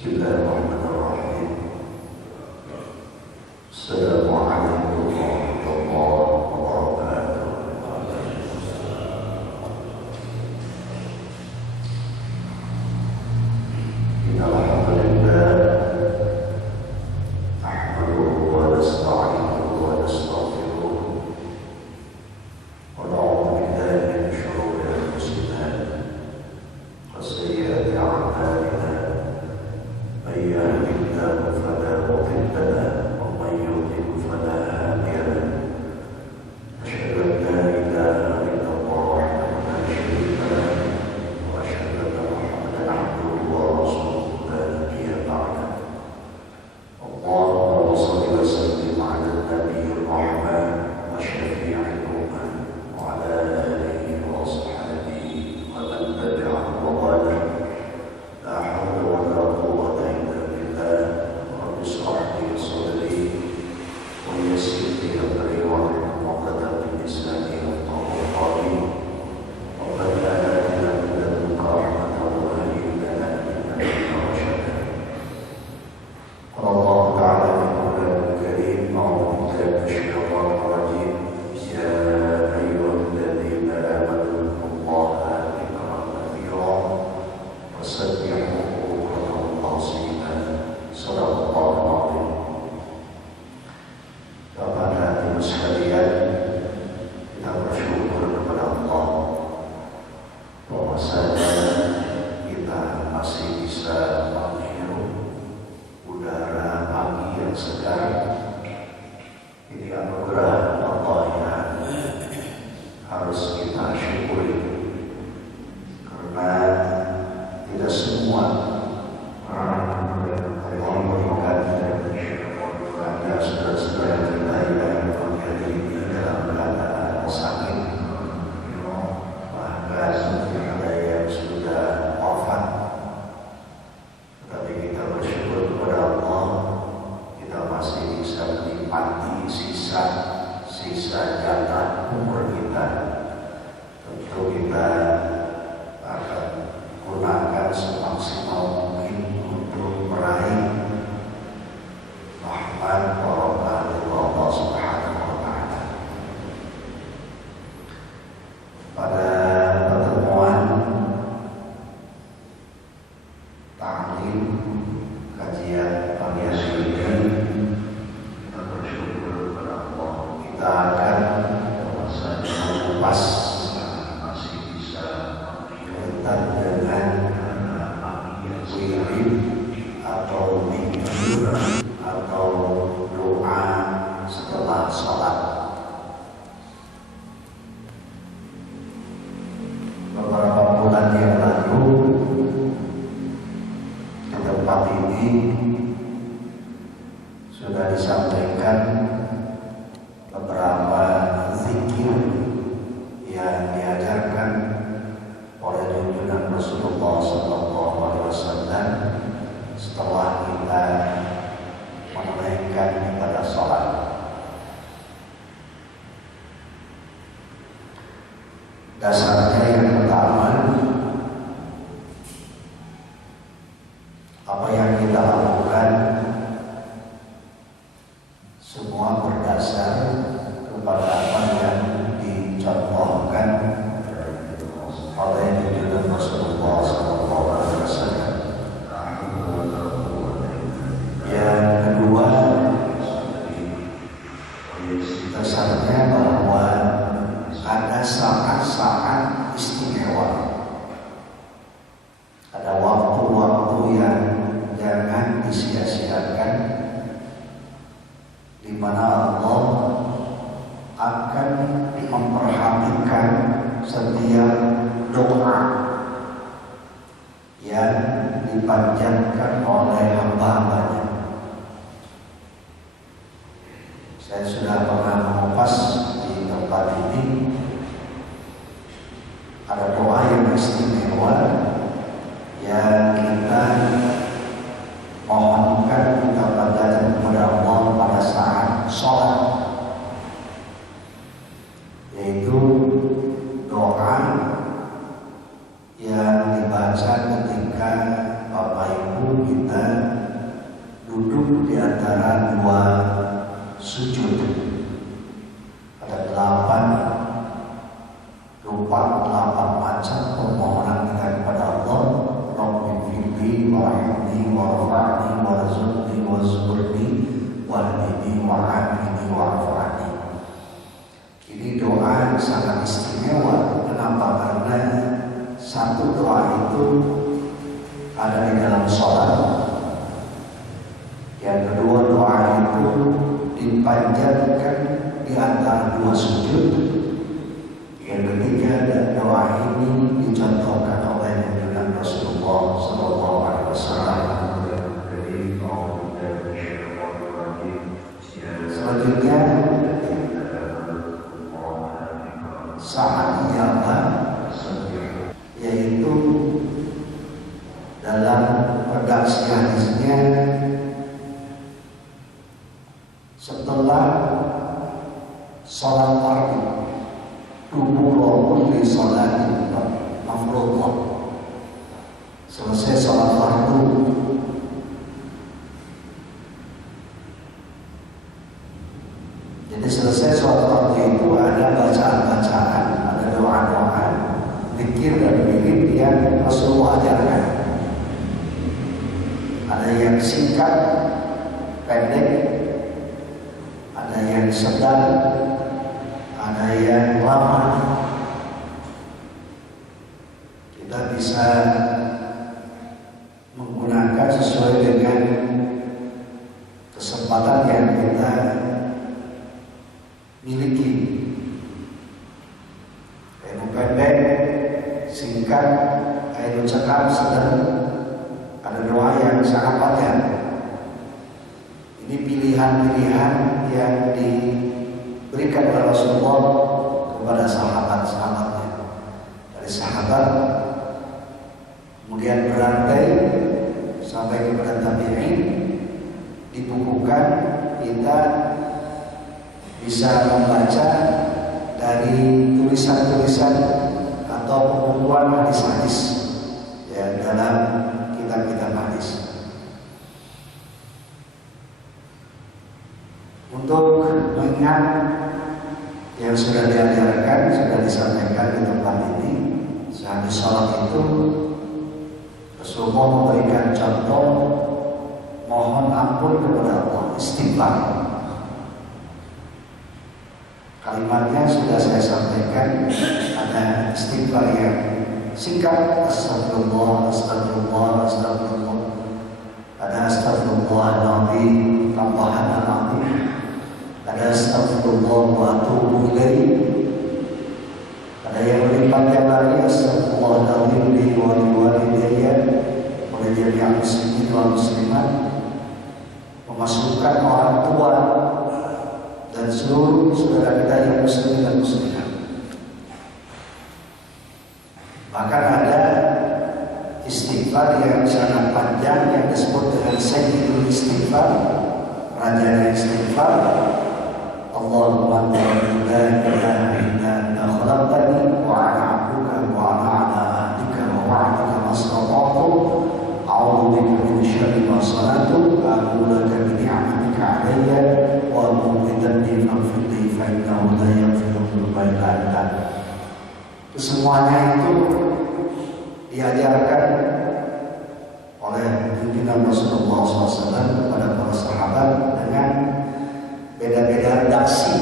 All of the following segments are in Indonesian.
Bismillahirrahmanirrahim. Assalamualaikum warahmatullahi wabarakatuh. Innal hamdalillah nahmaduhu wa nasta'inuhu wa nastaghfiruh wa na'udzu billahi min shururi anfusina wa sayyiati a'malina. من يهد الله فلا مضل له ومن يضلل فلا هادي له أشهد أن لا إله إلا الله وحده لا شريك له وأشهد أن محمدا عبده ورسوله لا نبي بعده اللهم صل وسلم على النبي الرحمة وشفيع الأمة وعلى آله وأصحابه ومن تبعهم ووالاه لا حول ولا قوة إلا بالله رب اشرح لي صدري ويسر لي أمري واحلل عقدة من لساني يفقهوا قولي ربنا آتنا من لدنك رحمة وهيئ لنا من أمرنا رشدا قال الله تعالى في القرآن الكريم أعوذ بالله من الشيطان الرجيم يا أيها الذين آمنوا اذكروا الله ذكرا كثيرا وسبحوه بكرة وأصيلا صدق الله العظيم. Bapak dan Ibu sekalian, kita bersyukur kepada Allah bahwasanya kita masih bisa menghirup udara pagi yang segar. Ini anugerah Allah yang harus kita syukuri, karena tidak semua orang yang Allah berikan kepada saudara-saudara kita yang menjadi dalam keadaan sakit, bahkan ada yang sudah wafat. Tetapi kita bersyukur kepada Allah, kita masih bisa menikmati sisa jatah umur kita. Tentu kita akan gunakan semaksimal mungkin untuk meraih rahmat barokah dari Allah Subhanahu wa taala. Pada pertemuan ta'lim kajian pagi hari ini, kita bersyukur kepada Allah. Kita akan mengupas masih bisa berkaitan dengan wirid atau zikir atau doa setelah sholat. Beberapa bulan yang lalu di tempat ini sudah disampaikan beberapa zikir yang diajarkan oleh junjungan Rasulullah SAW setelah kita menunaikan ibadah sholat. Dasarnya yang pertama, apa yang kita lakukan semua berdasar kepada apa yang dicontohkan oleh junjungan Rasulullah SAW. Yang kedua, dasarnya bahwa ada saat-saat istimewa, ada waktu-waktu yang jangan disia-siakan, di mana Allah akan memperhatikan setiap doa yang dipanjatkan oleh hamba-hambanya. Saya sudah pernah mengupas di tempat ini, ada doa yang istimewa yang kita mohonkan, kita panjatkan kepada Allah pada saat sholat, yaitu doa yang dibaca ketika Bapak Ibu kita duduk di antara dua sujud. Ada 8 macam permohonan kita kepada Allah. Rabbi firli warhamni warfa'ni warzuqni wazkurni wahdini wa'afini wa'afani. Ini doa yang sangat istimewa. Kenapa? Karena satu doa itu ada di dalam sholat. Yang kedua, doa itu dipanjatkan di antara dua sujud. Yang ketiga, dan doa ini dicontohkan oleh junjungan Rasulullah Sallallahu Alaihi Wasallam. Selanjutnya, saat ijabah, yaitu dalam redaksi hadisnya setelah sholat fardu, tubuh kulli sholatin mafruḍah. Selesai sholat fardu, jadi selesai sholat fardu itu ada bacaan-bacaan, ada doa-doa, zikir dan wirid yang Rasulullah ajarkan. Ada yang singkat, pendek, ada yang sedang, ada yang lama. Kita bisa menggunakan sesuai dengan kesempatan yang kita miliki. Yang pendek, singkat, yang cekap, sedang. Ada doa yang sangat panjang. Ini pilihan-pilihan yang diberikan oleh Rasulullah kepada sahabat-sahabatnya. Dari sahabat kemudian berantai sampai kepada tabi'in, dibukukan, kita bisa membaca dari tulisan-tulisan atau pembukuan hadis-hadis ya, dalam kitab-kitab hadis. Untuk mengingat yang sudah diajarkan, sudah disampaikan di tempat ini, sehabis sholat itu Rasulullah memberikan contoh mohon ampun kepada Allah, istighfar. Kalimatnya sudah saya sampaikan, ada istighfar yang singkat, astagfirullah, astagfirullah, astagfirullah. Ada astagfirullahaladzim, tambahan al-azim. Ada astagfirullah wa atubu ilaih. Ada yang lebih panjang lagi, astagfirullahaladzim li wa li walidayya wa li jami'il muslimin wal muslimat. Memasukkan orang tua dan seluruh saudara kita yang muslim dan muslimat. Bahkan ada istighfar yang sangat panjang yang disebut dengan Sayyidul Istighfar, raja istighfar. Allahumma la ilaha illa anta khalaqtani wa ana 'abduka wa ana 'ala ahdika wa wa'dika mastata'tu a'udzu bika min syarri ma sana'tu a'udzu laka bi ni'matika 'alayya wa a'udzu bi dhanbi faghfir li fa innahu la yaghfiru dhunuba illa anta. Semuanya itu diajarkan oleh junjungan Rasulullah SAW kepada para sahabat dengan beda-beda redaksi,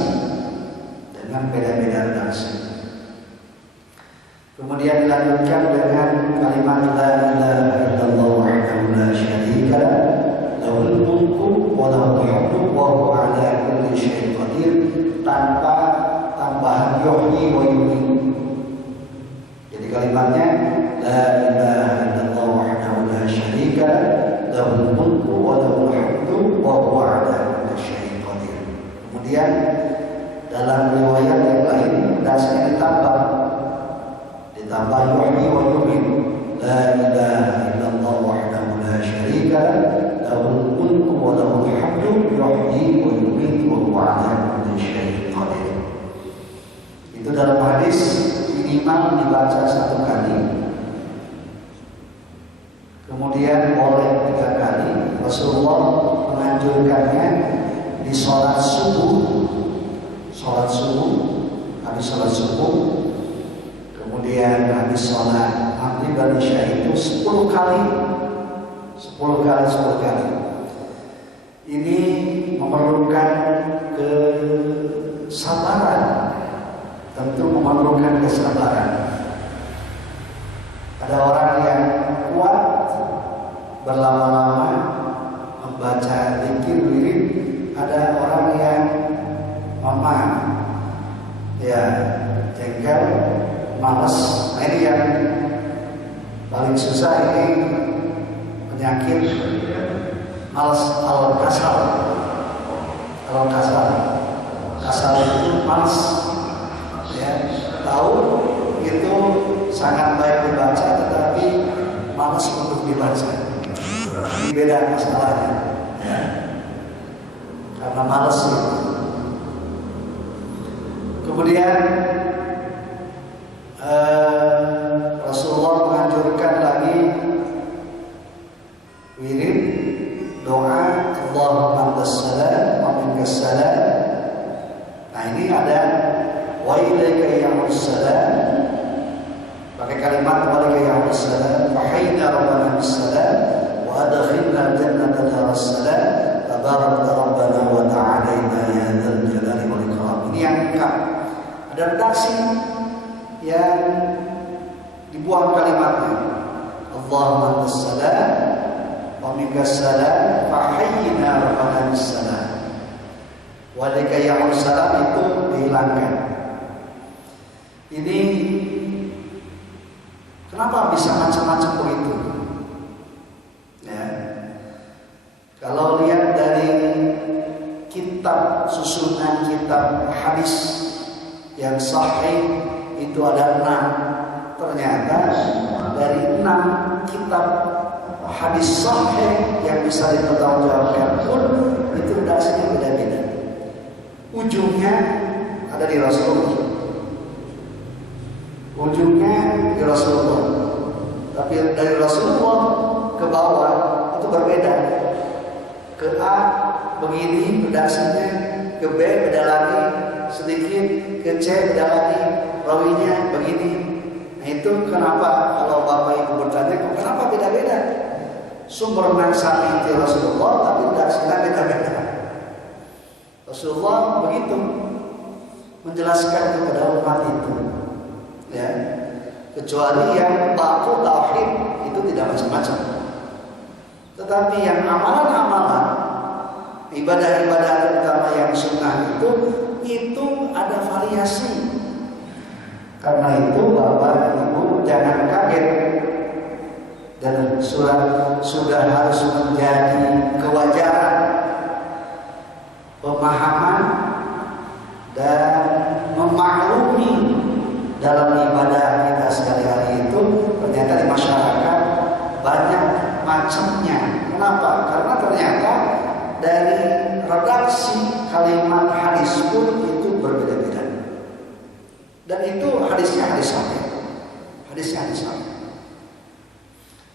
Kemudian dilanjutkan dengan kalimat la ilaha illallah wahdahu la syarika lah, lahul mulku wa lahul hamdu wa huwa ala kulli syai'in qadir, tanpa tambahan yuhyi wa yumiit. Jadi kalimatnya la ilaha illallah wahdahu la syarika lah, lahul mulku wa lahul hamdu wa huwa ala kulli syai'in qadir. Kemudian dalam riwayat yang lain dasarnya ditambah yuhyi wa yumiit. La ilaha illallah wahdahu la syarika lah, lahul mulku wa lahul hamdu yuhyi wa yumiit wa huwa ala kulli syai'in qadir. Itu dalam hadis minimal dibaca 1 kali. kemudian boleh 3 kali. Rasulullah menganjurkannya di sholat subuh, habis sholat subuh, kemudian habis sholat maghrib dan isya itu 10 kali. Ini memerlukan kesabaran, tentu memerlukan kesabaran. Ada orang yang kuat berlama-lama membaca zikir wirid, ada orang yang lemah, ya jengkel, malas. Nah, ini yang paling susah, ini penyakit malas, kasal itu malas, ya tahu itu sangat baik dibaca tetapi malas untuk dibaca. Ini beda masalahnya, ya. Karena malas itu. Kemudian Rasulullah menganjurkan lagi wirid doa Allahumma antas salam wa minkas salam. Nah, ini ada wa ilaika ya'us salam, pakai kalimat wa ilaika ya'us salam, fa hayna rabbana bis salam wa adkhilna jannata daras salam tabarakta rabbana wa ta'alaina ya dzal jalali wal ikram. Ini yang lengkap. Ada redaksi yang dibuang kalimatnya. Allahumma antas salam wa minkas salam fa hayyina rabbana bis salam. Wa alaika ya'us salam itu dihilangkan. Ini kenapa bisa macam-macam begitu? Ya. Kalau lihat dari kitab, susunan kitab hadis yang sahih itu ada 6. Ternyata dari 6 kitab hadis sahih yang bisa dipertanggungjawabkan pun itu redaksinya beda-beda. Ujungnya ada di Rasulullah. Tapi dari Rasulullah ke bawah itu berbeda. Ke A begini redaksinya, ke B beda lagi sedikit, ke C beda lagi, rawinya begini. Nah, itu kenapa kalau Bapak Ibu bertanya, kenapa beda-beda? Sumber nasabi itu Rasulullah, tapi redaksinya beda-beda. Rasulullah begitu menjelaskan kepada umat itu, ya. Kecuali yang baku tauhid itu tidak macam-macam. Tetapi yang amalan-amalan, ibadah-ibadah terutama yang sunnah itu ada variasi. Karena itu Bapak Ibu jangan kaget, dan sudah harus menjadi kewajaran pemahaman dan memaklumi dalam ibadah kita sehari-hari itu ternyata di masyarakat banyak macamnya. Kenapa? Karena ternyata dari redaksi kalimat hadis pun itu berbeda-beda. Dan itu hadisnya hadis sahih.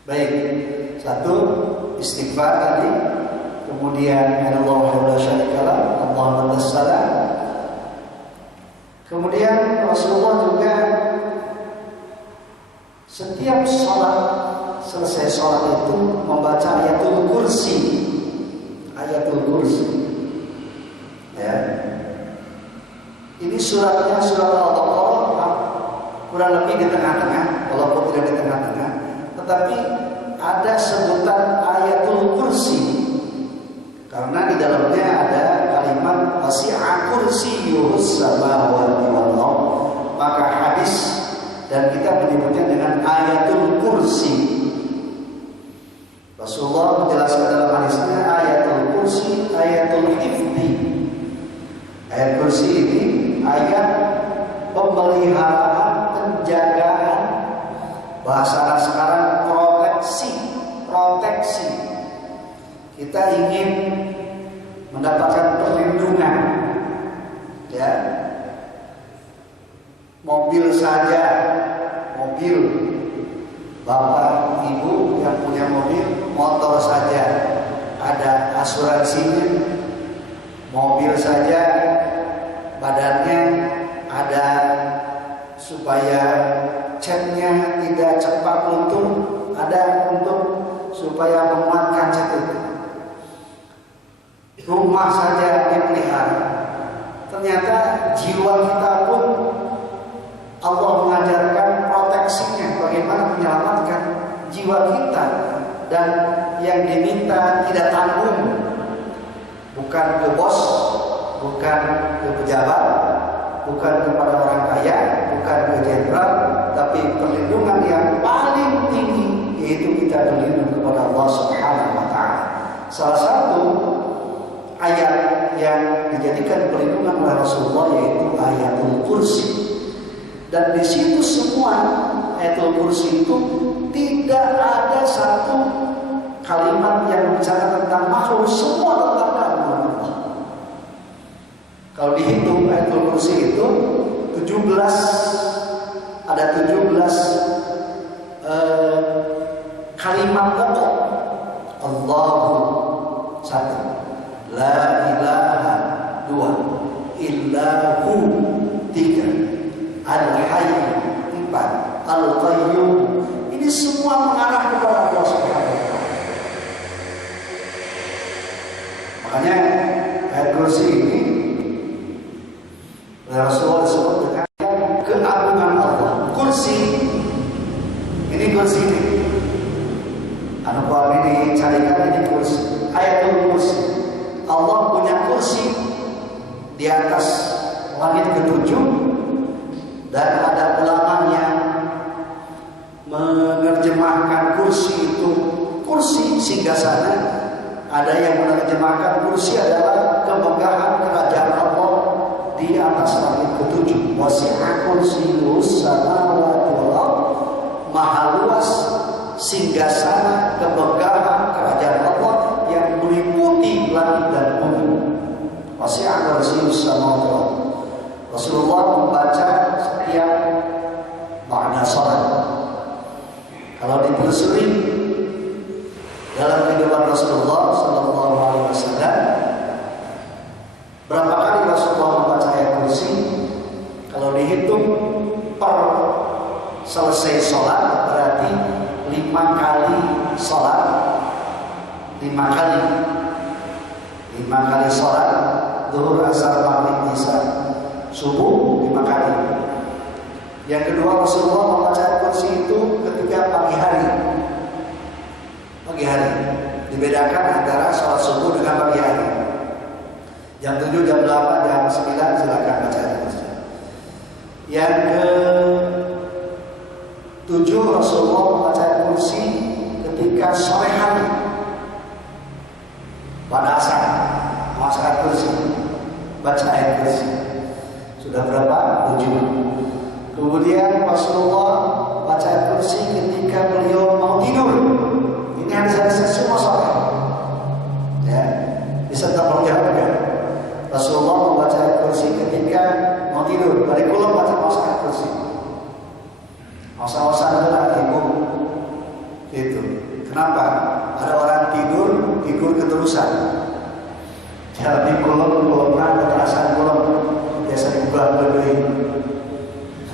Baik, satu istighfar tadi, kemudian Allahu la syarikalah, Allahu tassalam. Kemudian Rasulullah juga setiap sholat, selesai sholat itu membaca ayatul kursi. Ya. Ini suratnya surat Al-Baqarah, kurang lebih di tengah-tengah, walaupun tidak di tengah-tengah, tetapi ada sebutan ayatul kursi karena di dalamnya ada kalimat wasi'a kursiyyus samawati wal ardh. Maka hadis dan kita menyebutnya dengan ayatul kursi. Rasulullah menjelaskan dalam hadisnya ayatul kursi, ayatul hifdi. Ayat kursi ini ayat pemeliharaan, penjagaan, bahasa anak sekarang proteksi. Kita ingin mendapatkan perlindungan, ya. Mobil Bapak, ibu yang punya mobil, motor saja ada asuransinya, mobil saja badannya ada supaya catnya tidak cepat luntur, ada untuk supaya menguatkan cat itu. Rumah saja dipelihara. Ternyata jiwa kita pun Allah mengajarkan proteksinya, bagaimana menyelamatkan jiwa kita, dan yang diminta tidak tanggung, bukan ke bos, bukan ke pejabat, bukan kepada orang kaya, bukan ke jenderal, tapi perlindungan yang paling tinggi, yaitu kita berlindung kepada Allah Subhanahu wa Ta'ala. Salah satu ayat yang dijadikan perlindungan oleh Rasulullah yaitu ayatul kursi. Dan di situ semua ayatul kursi itu tidak ada satu kalimat yang bicara tentang makhluk, semua tentang keagungan Allah. Kalau dihitung ayatul kursi itu 17 kalimat pokok. Allahu satu, la ilaha dua, illahu tiga, al-hayy empat, al-qayyum. Ini semua mengarah kepada Allah Subhanahu wa Ta'ala. Makanya ayat kursi ini Rasulullah disebut dengan keagungan Allah. Kursi ini kursi ini. Anu ini carikan ini kursi. Ayatul kursi. Allah punya kursi di atas langit ketujuh, dan ada ulama yang menerjemahkan kursi itu kursi singgasana. Ada yang menerjemahkan kursi adalah kemegahan kerajaan Allah di atas langit ketujuh. Wasi'a kursiyyus samawati wal ardh, maha luas singgasana kemegahan kerajaan Allah yang meliputi langit dan bumi. Wasi'a kursiyyus samawati wal ardh. Rasulullah membaca setiap makna salat. Kalau ditelusuri dalam kehidupan Rasulullah Sallallahu Alaihi Wasallam, berapa kali Rasulullah membaca ayat kursi? Kalau dihitung per selesai sholat berarti 5 kali sholat, 5 kali sholat, zuhur, asar, maghrib, isya, subuh 5 kali. Yang kedua, Rasulullah membaca ayat kursi itu ketika pagi hari. Pagi hari dibedakan antara sholat subuh dengan pagi hari. Jam 7, jam 8, jam 9 silakan baca ayat kursi. Yang ke-7, Rasulullah membaca ayat kursi ketika sore hari pada asar. Membaca ayat kursi, baca ayat kursi. Sudah berapa? 7. Kemudian Rasulullah baca ayat kursi ketika beliau mau tidur. Ini hadis-hadis semua sahih. Ya, bisa terjawabkan. Rasulullah membaca ayat kursi ketika mau tidur. Dari kulon baca ayat kursi. Masa-masa adalah ibu. Gitu. Kenapa? Ada orang tidur keterusan. Jadi kulon keterasan kulon biasa diubah lebih.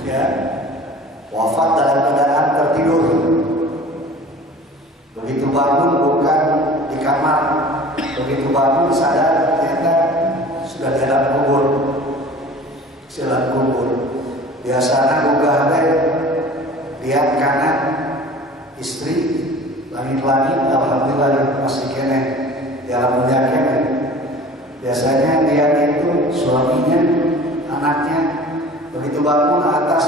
Ya, wafat dalam keadaan tertidur. Begitu bangun bukan di kamar, begitu bangun sadar ternyata sudah di dalam kubur. Dalam kubur. Biasanya gugah lihat kanan istri, langit-langit, alhamdulillah masih kene di alam dunia kene. Biasanya lihat itu suaminya, anaknya. Begitu bangun atas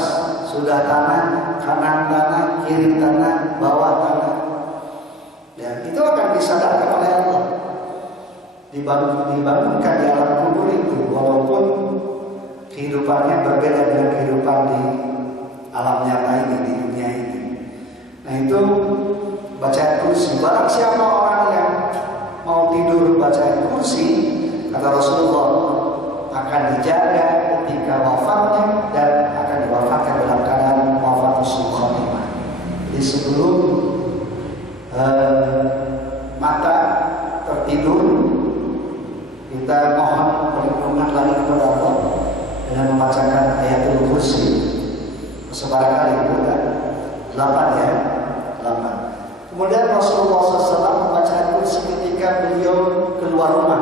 sudah tanah, kanan tanah, kiri tanah, bawah tanah. Ya, itu akan disadarkan oleh Allah. Dibangunkan di alam kubur itu, walaupun kehidupannya berbeda dengan kehidupan di alam nyata ini, di dunia ini. Nah itu baca ayat kursi. Barang siapa orang yang mau tidur baca ayat kursi, kata Rasulullah, akan dijaga ketika wafatnya dan akan diwafatkan dalam keadaan wafat husnul khotimah. Jadi sebelum mata tertidur, kita mohon perlindungan lagi kepada Allah dengan membacakan ayatul kursi sebarang kali itu kan 8 ya, 8. Kemudian Rasulullah SAW membaca ayatul kursi ketika beliau keluar rumah.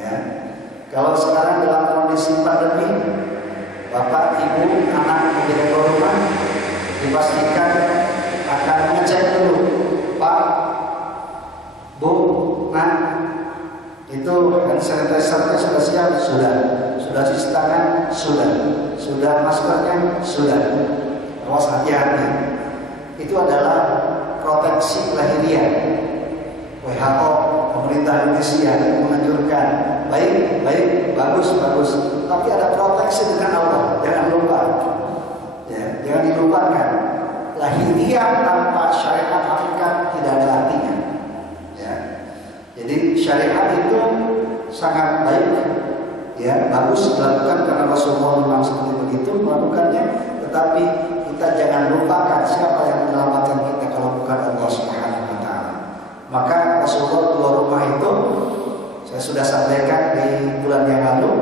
Ya. Kalau sekarang dalam kondisi pandemi, bapak, ibu, anak pergi keluar rumah, dipastikan akan ngecek dulu, Pak, Bu, Nak, itu hand sanitizer sudah siap, sudah cuci tangan, sudah maskernya, sudah. Awas hati-hati. Itu adalah proteksi lahiriah. WHO, pemerintah Indonesia menganjurkan baik, bagus. Tapi ada proteksi dengan Allah, jangan lupa. Ya, jangan dilupakan. Lahiriah tanpa syariat hakikat tidak ada artinya. Ya. Jadi syariat itu sangat baik, ya, bagus dilakukan karena Rasulullah memang seperti begitu melakukannya. Tetapi kita jangan lupakan siapa yang menyelamatkan kita kalau bukan Allah Subhanahu Wa Taala. Maka Rasulullah keluar rumah itu, saya sudah sampaikan di bulan yang lalu,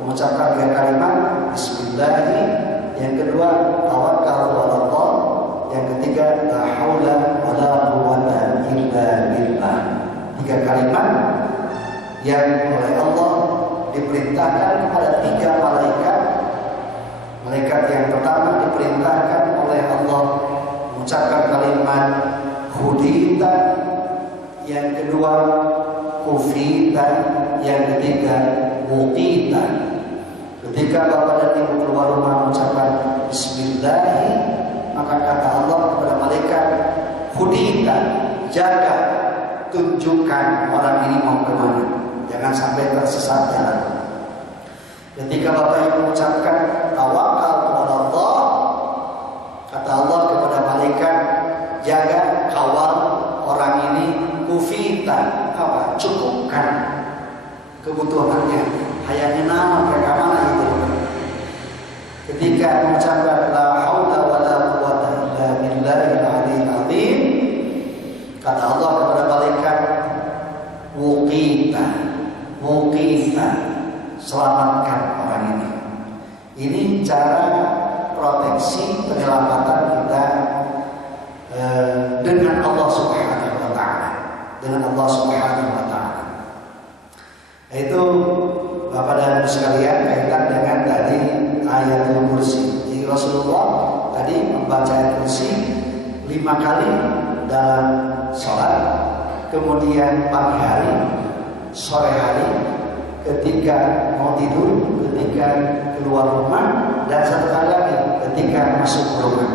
mengucapkan 3 kalimat Bismillah, yang kedua tawakkaltu 'ala Allah, yang ketiga la haula wala quwwata illa billah. 3 kalimat yang oleh Allah diperintahkan kepada 3 malaikat. Malaikat yang pertama diperintahkan oleh Allah mengucapkan kalimat hudita, yang kedua kufita, yang ketiga muqita. Ketika bapak dan ibu keluar rumah mengucapkan Bismillah, maka kata Allah kepada malaikat, hudita, jaga, tunjukkan orang ini mau kemana, jangan sampai tersesat jalan. Ketika bapak ibu mengucapkan tawakal kepada Allah, kata Allah kepada malaikat, jaga, kawal orang ini, kufita, apa? Cukupkan kebutuhannya. Hayangnya nama mereka mana itu. Ketika mengucapkan la haula wala quwwata illa billahil aliyyil azim, kata Allah kepada malaikat, muqita, selamatkan orang ini. Ini cara proteksi penyelamatan kita dengan Allah Subhanahu Wa Taala, Itu Bapak dan Ibu sekalian kaitan dengan tadi ayatul kursi. Jadi Rasulullah tadi membaca ayatul kursi 5 kali dalam sholat, kemudian pagi hari, sore hari, ketika mau tidur, ketika keluar rumah, dan 1 kali lagi ketika masuk rumah.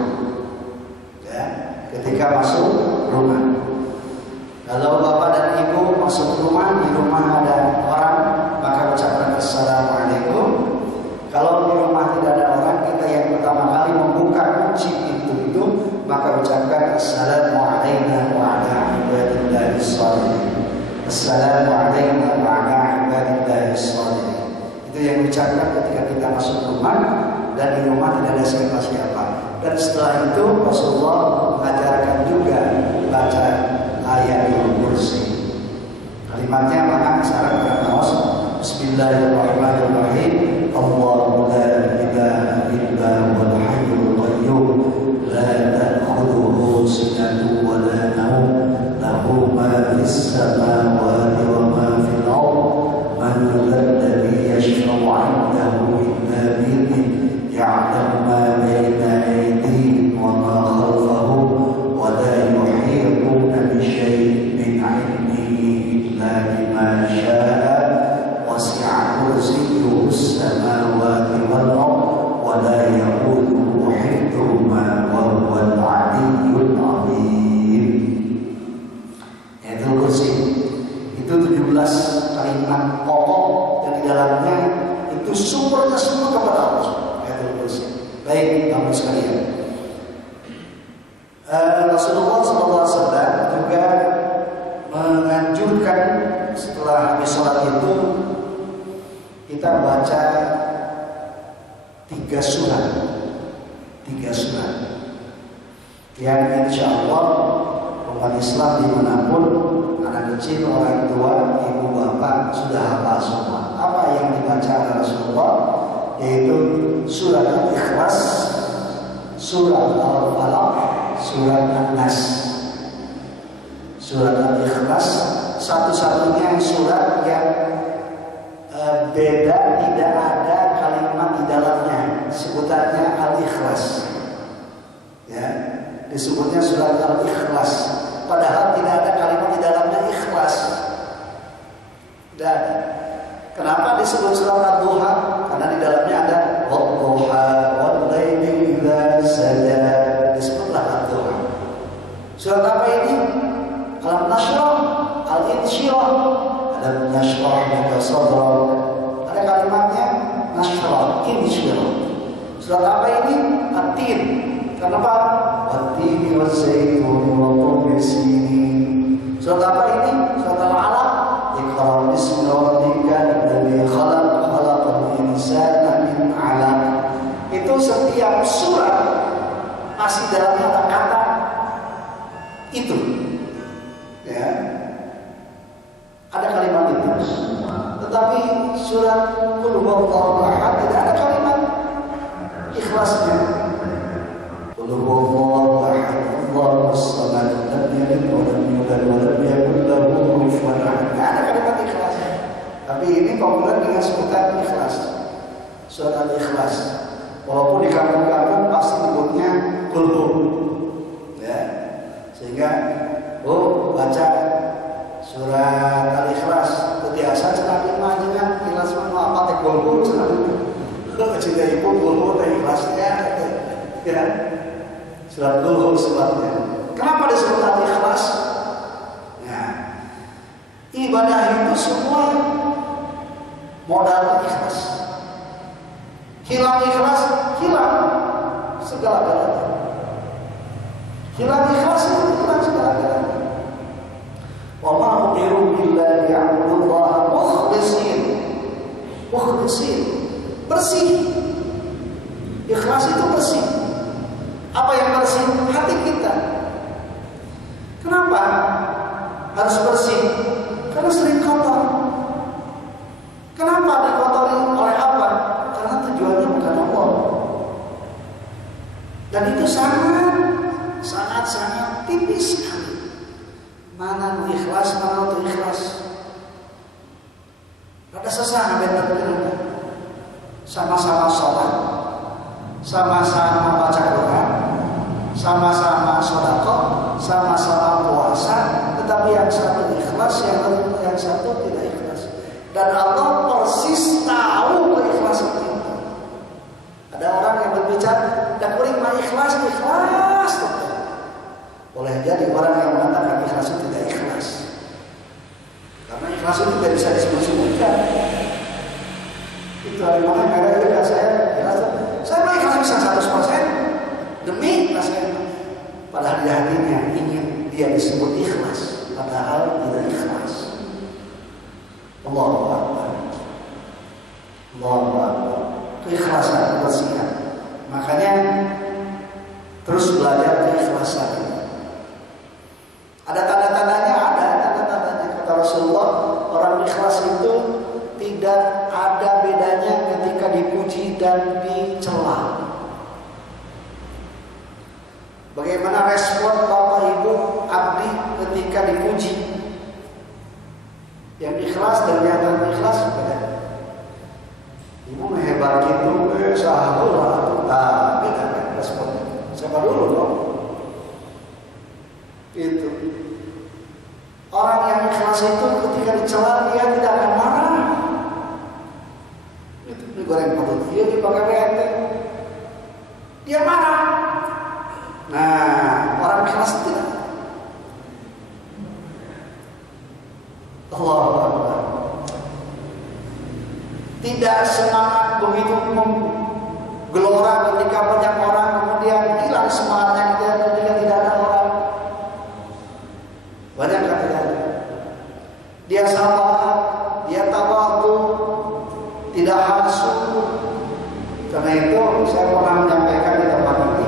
Ya, ketika masuk rumah. Kalau bapak dan ibu masuk rumah, di rumah ada orang, maka ucapkan Assalamualaikum. Kalau di rumah tidak ada orang, kita yang pertama kali membuka kunci pintu itu, maka ucapkan Assalamualaikum warahmatullahi wabarakatuh. Assalamualaikum warahmatullahi wabarakatuh. Itu yang diucapkan ketika kita masuk rumah, dan di rumah tidak ada siapa-siapa. Dan setelah itu Rasulullah mengajarkan juga baca ayatul kursi. Kalimatnya maka sekarang kita tahu Bismillahirrahmanirrahim. Allahu la ilaha illa huwal hayyul qayyum la ta'khudhuhu sinatun wa la nawm lahu ma fis samawati wa ma fil ardh man alladhi yashfa'u 'indahu illa bi'idhnihi ya'lamu ma bayna aydihim wa ma khalfahum wa la yuhituna bi shay'in min 'ilmihi illa bima sha'a wasi'a kursiyyuhu as-samawati wal ardh wa la yaquduhu hifdhuhuma wa huwal 'aliyyul 'azim. Ayatul kursi itu 17 kalimat pokok yang di dalamnya itu sumbernya semua kepada Allah. Ayatul kursi. Baik, Bapak sekalian. Rasulullah SAW juga menganjurkan setelah habis sholat itu kita baca 3 surat 3 surat yang insya Allah umat Islam dimanapun, anak kecil, orang tua, ibu bapak sudah hafal semua. Apa yang dibaca oleh Rasulullah, yaitu surat Al-Ikhlas, surat Al-Falaq, surat An-Nas. Surat Al-Ikhlas satu-satunya surat yang beda, tidak ada kalimat di dalamnya, sebutannya Al-Ikhlas. Ya, disebutnya surat Al-Ikhlas, padahal tidak ada kalimat di dalamnya ikhlas. Dan kenapa disebut surat Ad-Duha? Karena di dalamnya ada Wad-Duha wal-laili idza saja, disebutlah Ad-Duha. Surat apa ini? Alam Nashrah, Al-Insyirah, Alam Nashrah laka sadrak. Ada kalimatnya Nashrah, Insyirah. Surat apa ini? At-Tin. Kenapa? Wat-tini waz-zaitun wa tur sinin. Surat apa ini? Surat Al-Alaq. Iqra bismi rabbikal ladzi khalaq, khalaqal insana min 'alaq. Itu setiap surat masih dalamnya ada kata itu. Ya. Ada kalimat itu. Tetapi surat Qul huwallahu ahad tidak ada kalimat ikhlasnya. Qul huwallahu ahad, Allahus samad, lam yalid wa lam yulad wa lam yakul lahu kufuwan ahad. Tidak ada kalimat ikhlas. Tapi ini populer dengan sebutan ikhlas. Surat Al-Ikhlas. Walaupun di kampung-kampung pasti sebutnya Qul hu. Ya. Sehingga baca surat Al-Ikhlas itu biasa cenah lima dengan ikhlas mana apa teh Qul hu cenah. Cinta ibu Qul hu teh ikhlasnya. Ya. Surat Qul hu sebabnya. Kenapa disebut Al-Ikhlas? Ya. Ibadah itu semua modal ikhlas. Hilang ikhlas, hilang segala-galanya. Hilang ikhlas itu hilang segala-galanya. Wa ma umiru illa liya'budullaha mukhlishin. Bersih. Ikhlas itu bersih. Apa yang bersih? Hati kita. Kenapa harus bersih? Karena sering kotor. Kenapa dikotori oleh apa? Karena tujuannya bukan Allah. Dan itu sangat tipis sekali. Mana nu ikhlas, mana nu ikhlas. Ada sesama benar-benar. Sama-sama sholat, sama-sama baca Quran, sama-sama sedekah, sama-sama puasa, tetapi yang satu ikhlas, yang satu tidak ikhlas. Dan Allah persis tahu keikhlasan kita. Ada orang yang berbicara, "Dak kuring mah ikhlas." Boleh jadi orang yang mengatakan ikhlas itu tidak ikhlas. Karena ikhlas itu tidak bisa disebut-sebutkan. Itu dari mana gara-gara saya ikhlas. Saya mah ikhlas bisa 100% demi ikhlas saya. Padahal di hatinya ingin dia disebut ikhlas, padahal tidak ikhlas. Allahu Akbar. Keikhlasan, kebersihan. Makanya terus belajar keikhlasan. Ada tanda-tandanya, kata Rasulullah. Orang ikhlas itu tidak ada bedanya ketika dipuji dan dicela. Bagaimana respon Bapak Ibu abdi ketika dipuji? Yang ikhlas dan yang tidak ikhlas beda. Ibu hebat gitu, sahabat lah, beda kan responnya. Siapa dulu dong? Itu orang yang ikhlas itu ketika dicela dia tidak akan marah. Itu digoreng patut dia dipakai BNT. Dia marah. Nah, orang ikhlas tidak. Allahu Akbar. Tidak semangat begitu gelora ketika banyak orang, kemudian hilang semangatnya ketika tidak ada orang. Banyak kan tidak ada. Dia sabar, dia tawadhu, tidak hasud. Karena itu saya pernah menyampaikan di tempat ini,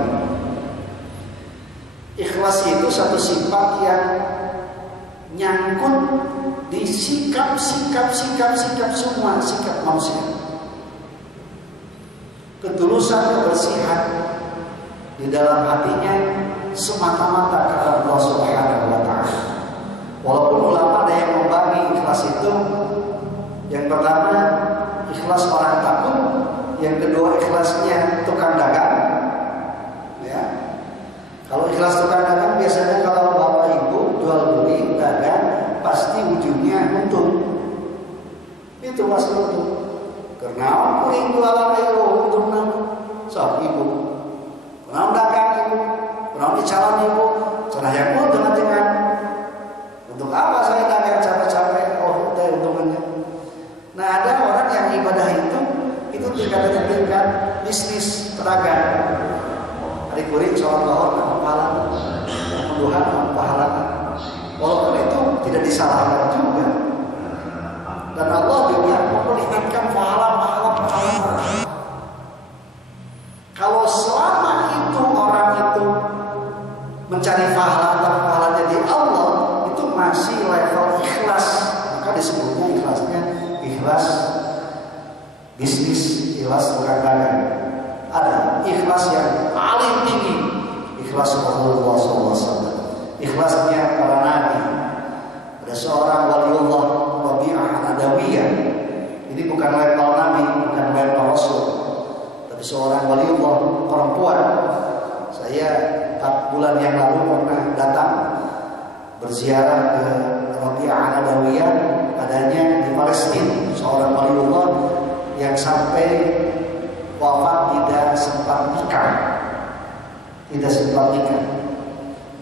Ikhlas itu satu sifat yang nyangkut di sikap semua sikap manusia. Ketulusan, kebersihan di dalam hatinya semata-mata karena Allah Subhanahu wa taala. Walaupun ulama ada yang membagi ikhlas itu, yang pertama ikhlas orang takut, yang kedua ikhlasnya tukang dagang. Ya. Kalau ikhlas tukang dagang biasanya kalau bapak ibu jual beli dagang pasti ujungnya untung. Itu pasti untung. Karena kuring jualan ayo untung nang sok ibu. Kenapa dagang ibu? Kenapa dicalon ibu? Cenah yang untung dengan untuk apa saya dagang capek-capek? Oh, itu untungannya. Nah, ada orang yang ibadah itu tingkat bisnis pedagang. Hari kuring sholat lohor nama pahala, penduhan nama pahala. Walaupun itu tidak disalahkan juga. Dan Allah juga memperlihatkan pahala. Kalau selama itu orang itu mencari pahala dan pahalanya di Allah, itu masih level ikhlas, maka disebutnya ikhlasnya ikhlas bisnis, ikhlas tukang dagang. Ada ikhlas yang paling tinggi, ikhlas Rasulullah SAW, ikhlasnya para nabi. Ada seorang waliullah Rabi'ah Adawiyah. Ini bukan level nabi, bukan level rasul, tapi seorang waliullah perempuan. Saya 4 bulan yang lalu pernah datang berziarah ke Rabi'ah Adawiyah, adanya di Palestina. Seorang waliullah yang sampai wafat tidak sempat nikah.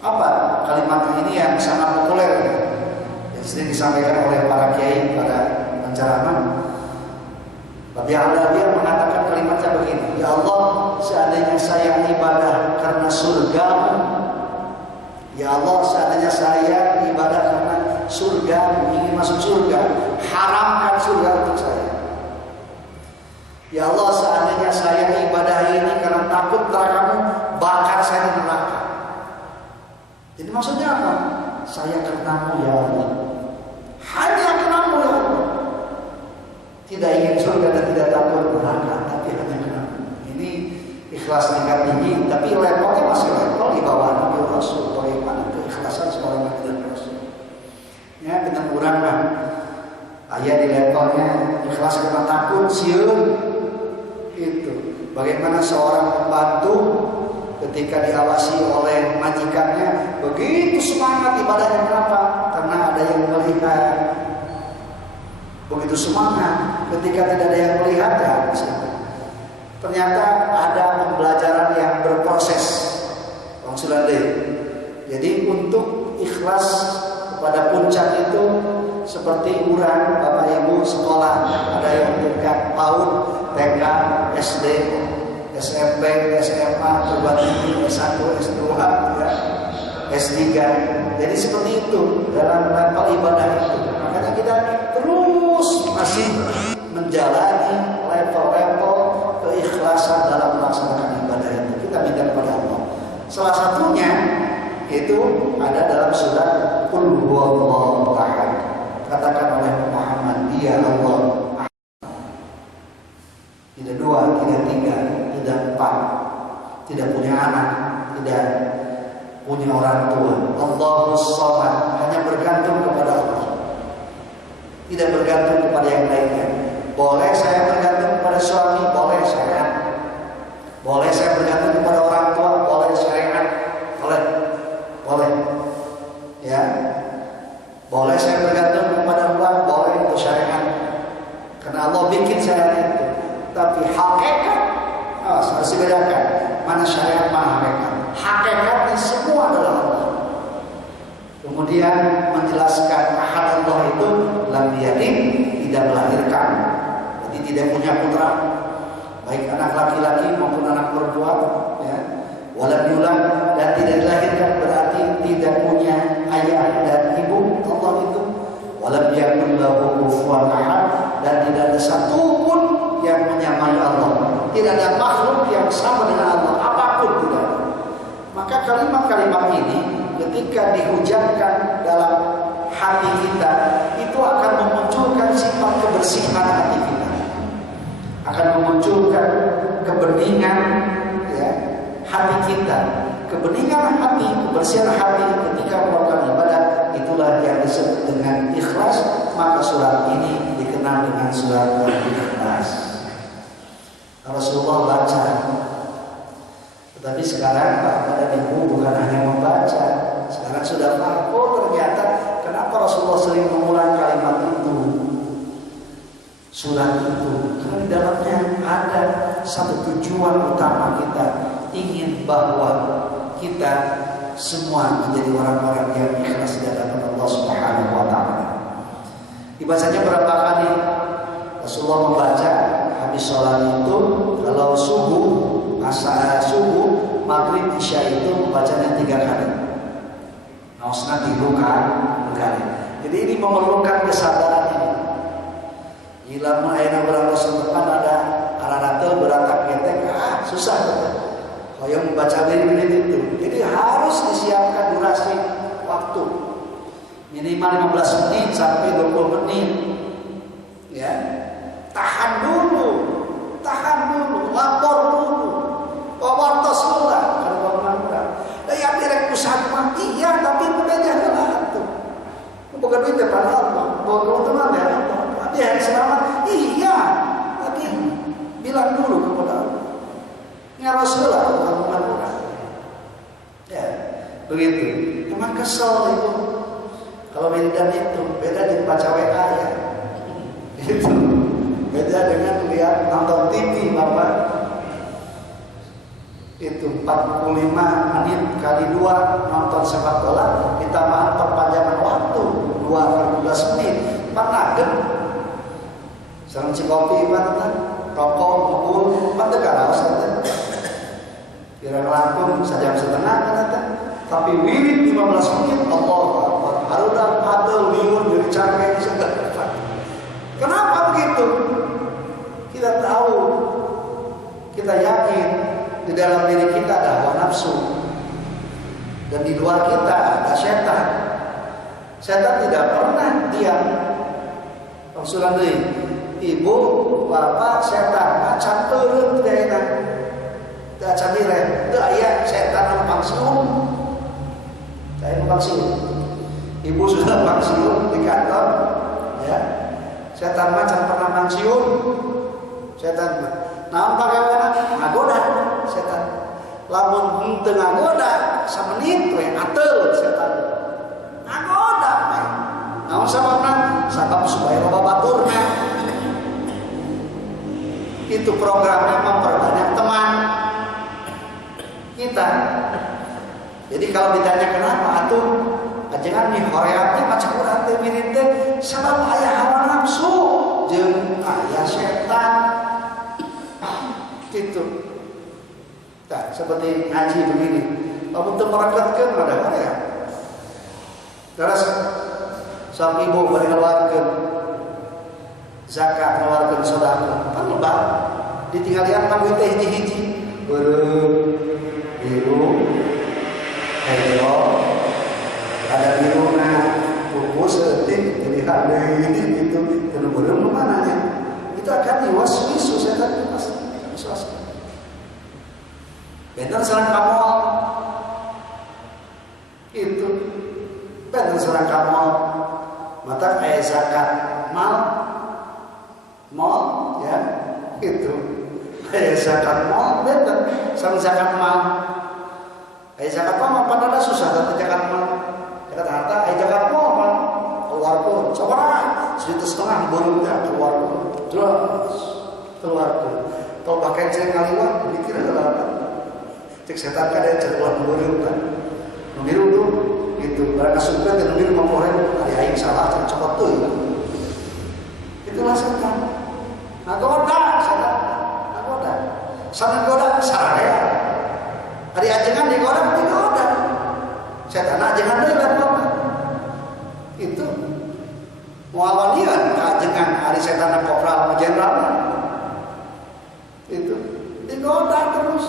Apa kalimat ini yang sangat populer yang sering disampaikan oleh para kiai, para penceramah. Rabi'ah Adawiyah mengatakan kalimatnya begini: ya Allah, seandainya saya ibadah karena surga, ya Allah, seandainya saya ibadah karena surga, ingin masuk surga, haramkan surga untuk saya. Ya Allah, seandainya saya ibadah ini karena takut nerakamu, bakar saya di neraka. Jadi maksudnya apa? Saya kerenamu ya Allah, hanya kerenamu ya Allah. Tidak ingin surga dan tidak takut neraka, tapi hanya kerenamu. Ini ikhlas tingkat tinggi, tapi levelnya masih level di bawah Nabi Rasul. Bagaimana keikhlasan seorang Nabi dan Rasul? Ya, kita kurang lah. Ayat di levelnya ikhlas karena takut, siun. Itu bagaimana seorang pembantu ketika diawasi oleh majikannya begitu semangat ibadahnya. Kenapa? Karena ada yang melihat. Begitu semangat ketika tidak ada yang melihat, ya ternyata ada pembelajaran yang berproses. Jadi untuk ikhlas kepada puncak itu seperti ukuran Bapak Ibu sekolah, ada yang tingkat PAUD, TK, SD, SMP, SMA, perguruan tinggi, S1, S2, ya, S3. Jadi seperti itu dalam level ibadah itu. Makanya kita terus masih menjalani level-level keikhlasan dalam melaksanakan ibadah itu. Kita minta kepada Allah. Salah satunya itu ada dalam surat Qul huwallahu ahad. Katakan oleh Muhammad, dia Allah. Tidak 2, tidak 3, tidak 4, tidak punya anak, tidak punya orang tua. Allahus Samad, hanya bergantung kepada Allah, tidak bergantung kepada yang lainnya. Boleh saya bergantung kepada suami, boleh syariat. Boleh saya bergantung kepada orang tua, boleh syariat. Boleh, ya. Boleh saya bergantung kepada uang, boleh, itu syariat. Karena Allah bikin syariat itu. Tapi hakikat harus dibedakan mana syariat, mana hakikat. Hakikatnya semua adalah Allah. Kemudian menjelaskan ahad Allah itu lam yalid, tidak melahirkan, jadi tidak punya putra, baik anak laki-laki maupun anak perempuan, ya. Walam yulad, dan tidak dilahirkan berarti tidak punya ayah dan ibu. Allah itu walam yakul lahu kufuwan ahad, dan tidak ada satupun yang menyamai Allah. Tidak ada makhluk yang sama dengan Allah, apapun tidak. Maka kalimat-kalimat ini ketika dihujamkan dalam hati kita, itu akan memunculkan sifat kebersihan hati kita, akan memunculkan kebeningan ya, hati kita. Kebeningan hati, kebersihan hati ketika melakukan ibadah, itulah yang disebut dengan ikhlas. Maka surat ini dikenal dengan surat Al-Ikhlas. Rasulullah baca. Tetapi sekarang Bapak dan Ibu bukan hanya membaca, sekarang sudah paham. Oh, ternyata kenapa Rasulullah sering mengulang kalimat itu, surat itu, karena di dalamnya ada satu tujuan utama kita, ingin bahwa kita semua menjadi orang-orang yang ikhlas di hadapan Allah Subhanahu wa taala. Dibacanya berapa kali Rasulullah membaca habis sholat itu? Kalau subuh, subuh, maghrib, isya itu membacanya 3 kali. Maksudnya dilukan kali. Jadi ini memerlukan kesadaran ini. Gila ayeuna urang depan ada araratel beratap ketek, susah. Kalau yang membaca menit itu. Jadi harus disiapkan durasi waktu. Minimal 15 menit sampai 20 menit. Ya. Tahan dulu, lapor dulu. Wawartos heula kana pamangka. Da ya direk usaha mah iya tapi bedanya heula atuh. Boga duit teh pada Allah, boga teman ya Allah. Dia yang selamat iya, tapi bilang dulu kepada Allah. Ngaros heula pamangka urang. Ya, begitu. Emang kesel itu. Kalau wiridan itu beda dengan baca WA ya. Itu beda dengan lihat nonton TV Bapak. Itu 45 menit kali 2 nonton sepak bola ditambah perpanjangan waktu 12 menit. Pernah sareng cikopi pantan rokok ngepul pan teu karaos eta. Kira langkung 1,5 jam eta. Tapi wirid 15 menit Allahu Akbar. Harudak patel liur dari cangkeng segala. Kenapa begitu? Kita tahu, kita yakin di dalam diri kita ada hawa nafsu, dan di luar kita ada setan. Setan tidak pernah diam. Maksudnya ibu, bapak, setan macan turun tidak enak, tidak candireh, itu ayah setan pangsiun. Saya pangsiun. Ibu sudah pangsiun di kantor, ya. Setan macan pernah pangsiun. Setan nampak kawan ngagoda setan. Lamun henteu ngagoda samenit we ateul setan. Ngagoda we. Naon sababna? Sabab supaya loba baturna. Itu programnya memperbanyak teman kita. Jadi kalau ditanya kenapa atuh ajengan nih horeapnya macam urang teh mirip teh sabab aya hawa nafsu jeung aya setan. Gitu. Nah, seperti ngaji begini. Kalau untuk merekatkan ada mana ya? Terus sang ibu bari ngeluarkeun zakat, ngeluarkeun sedekah. Kan lebar. Ditinggalian pangui teh hiji-hiji. Beureum, biru, hijau, ada biruna, pupus, setik, jadi hade ini gitu. Kalau beureum mana nya? Itu akan diwaswisu setan itu pasti. Bener serang kamol itu, bener serang kamol. Mata kayak zakat mal ya itu kayak zakat mal bener serang zakat mal. Kayak zakat mal padahal susah tapi zakat mal. Zakat harta kayak zakat mal keluar pun coba $1,5 bolongnya keluar pun terus keluar pun. Kalau pakai cek ngaliwat mikir adalah cek setan kan ada cek ulah ngelurim kan ngelurim tuh gitu barang suka dan ngelurim memporen ada aing salah cek cokot tuh ya. Itulah setan nagoda setan nagoda sana goda saraya hari ajengan digoda setan ajengan deui apa itu muawalian ajengan hari setan kopral jenderal itu digoda terus.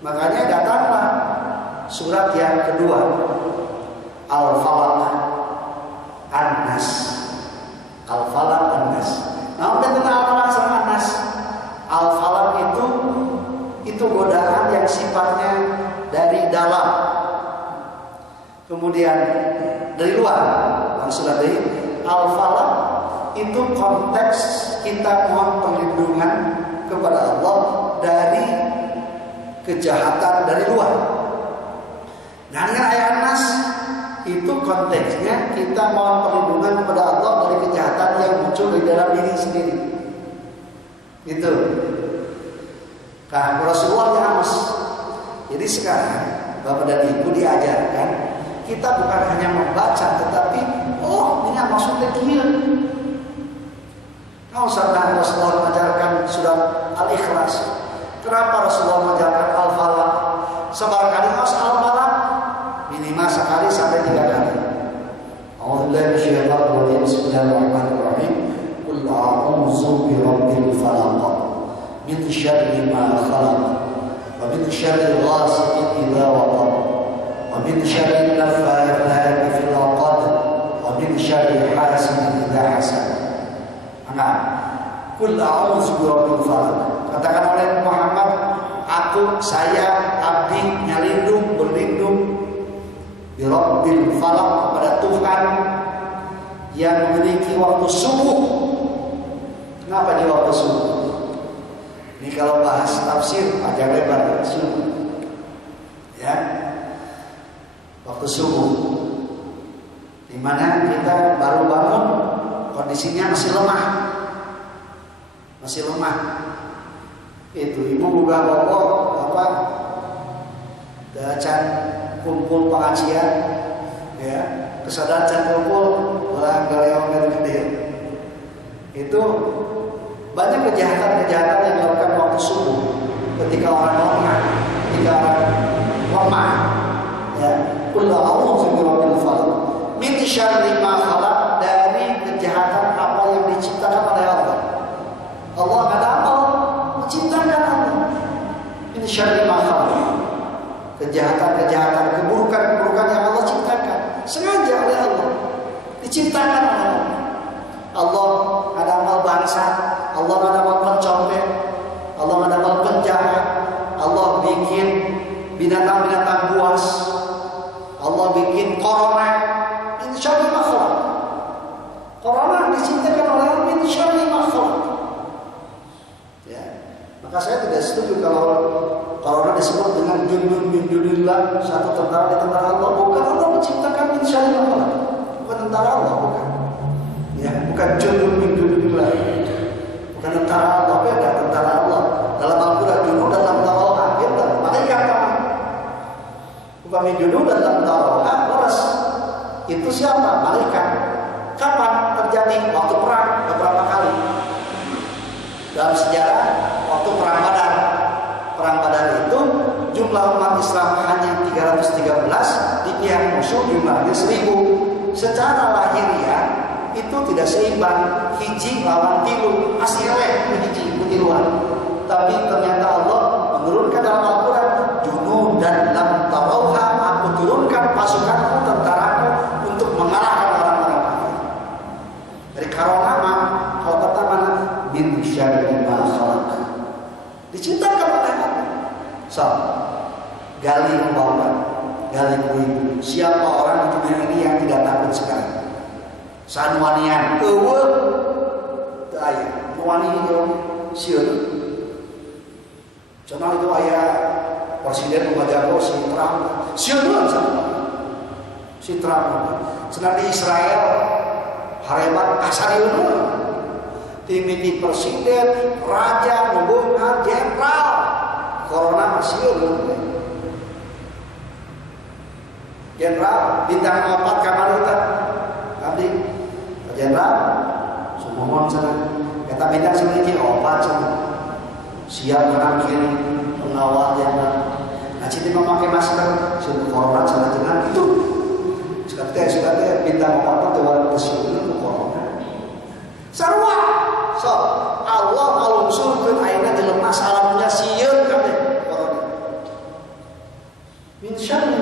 Makanya datanglah surat yang kedua, Al-Falaq, An-Nas. Al-Falaq, An-Nas. Nah, udah tentang Al-Falaq sama An-Nas. Al-Falaq itu godaan yang sifatnya dari dalam, kemudian dari luar. Maksudnya dari Al-Falaq itu konteks kita mohon perlindungan kepada Allah dari kejahatan dari luar. Nah, dengan ayat An-Nas itu konteksnya kita mohon perlindungan kepada Allah dari kejahatan yang muncul di dalam diri sendiri. Itu. Nah, Rasulullah Muhammad. Jadi sekarang Bapak dan Ibu diajarkan kita bukan hanya membaca, tetapi ini maksudnya kieu. Nah, Rasulullah mengajarkan surat Al-Ikhlas. Kenapa Rasulullah mengajarkan Al-Falaq? Sebarangkali harus Al-Falaq minimal sekali sampai 3 kali. A'udzubillahi minasyaitonir rajim. Bismillahirrahmanirrahim. Qul a'udzu birabbil falaq min syarri ma khalaq wa min syarri ghasiqin idza waqab wa min syarri naffaathati fil 'uqad wa min syarri hasidin idza hasad. Nah, qul a'udzu birabbil falaq. Katakan oleh Muhammad, saya abdi nyalindung berlindung birabbil falaq kepada Tuhan yang memiliki waktu subuh. Kenapa di waktu subuh? Ini kalau bahas tafsir panjang lebar subuh. Ya. Waktu subuh. Di mana kita baru bangun, kondisinya masih lemah. Itu ibu buka pokok apa? Dacan kumpul pengajian, ya, kesadaran can kumpul orang galeong gede. Itu banyak kejahatan-kejahatan yang dilakukan waktu subuh ketika orang lemah, ya. Qul a'udzu birabbil falaq min syarri ma khalaq, dari kejahatan apa yang diciptakan oleh Allah. Allah ada amal menciptakan Allah. Min syarri ma khalaq, kejahatan-kejahatan, keburukan-keburukan yang Allah ciptakan sengaja oleh Allah, diciptakan oleh Allah. Allah ada amal bangsa, Allah ada amal pencopet, Allah ada amal penjahat, Allah bikin binatang-binatang buas, Allah bikin corona. Min syarri ma khalaq. Corona diciptakan oleh Allah. Min syarri ma khalaq. Ya, maka saya tidak setuju kalau corona disebut dengan jundun min dunillah, satu tentara di tentara Allah. Bukan, Allah menciptakan min syarri ma khalaq. Bukan tentara Allah, bukan. Ya, bukan jundun min dunillah. Bukan tentara Allah, beda tentara Allah. Dalam Al-Qur'an jundun dalam tentara kita, malaikat kamu. Bukan min jundun dalam tentara lepas. Itu siapa? Malaikat. Kapan terjadi? Waktu perang beberapa kali. Dalam sejarah waktu perang Badar. Perang Badar itu jumlah umat Islam hanya 313, di pihak musuh jumlahnya 1000. Secara lahiriah itu tidak seimbang, hiji lawan tilu, asileh hiji tiluan. Tapi ternyata Allah menurunkan dalam Al-Quran, junudan lam tarauha, aku turunkan pasukanku, tentaraku untuk mengalahkan orang-orang kafir. Dari karomah, kalau pertama min syarri ma khalaq, diciptakan oleh Allah. So, gali kebawah, gali kuibu. Siapa orang di dunia ini yang tidak takut sekali? Sanuanian, daya, nuani itu siur. Contoh itu ayah presiden mengajar si Trump, siur si Trump. Senang di Israel, harebat asariun. Timiti presiden, raja, nubungan, jenderal, corona masih jenderal bintang 4 kamar kita, abdi jenderal, sumomon sana, kata bintang sedikit opat sana, siap kanan kiri pengawal jenderal. Nah, citi memakai masker, sudah corona sana jenderal itu, sudah bintang 4 tuh warna bersiul itu corona. Sarwa, so Allah alunsurkan ayeuna jelema salamnya sieun kabeh corona. Min syarri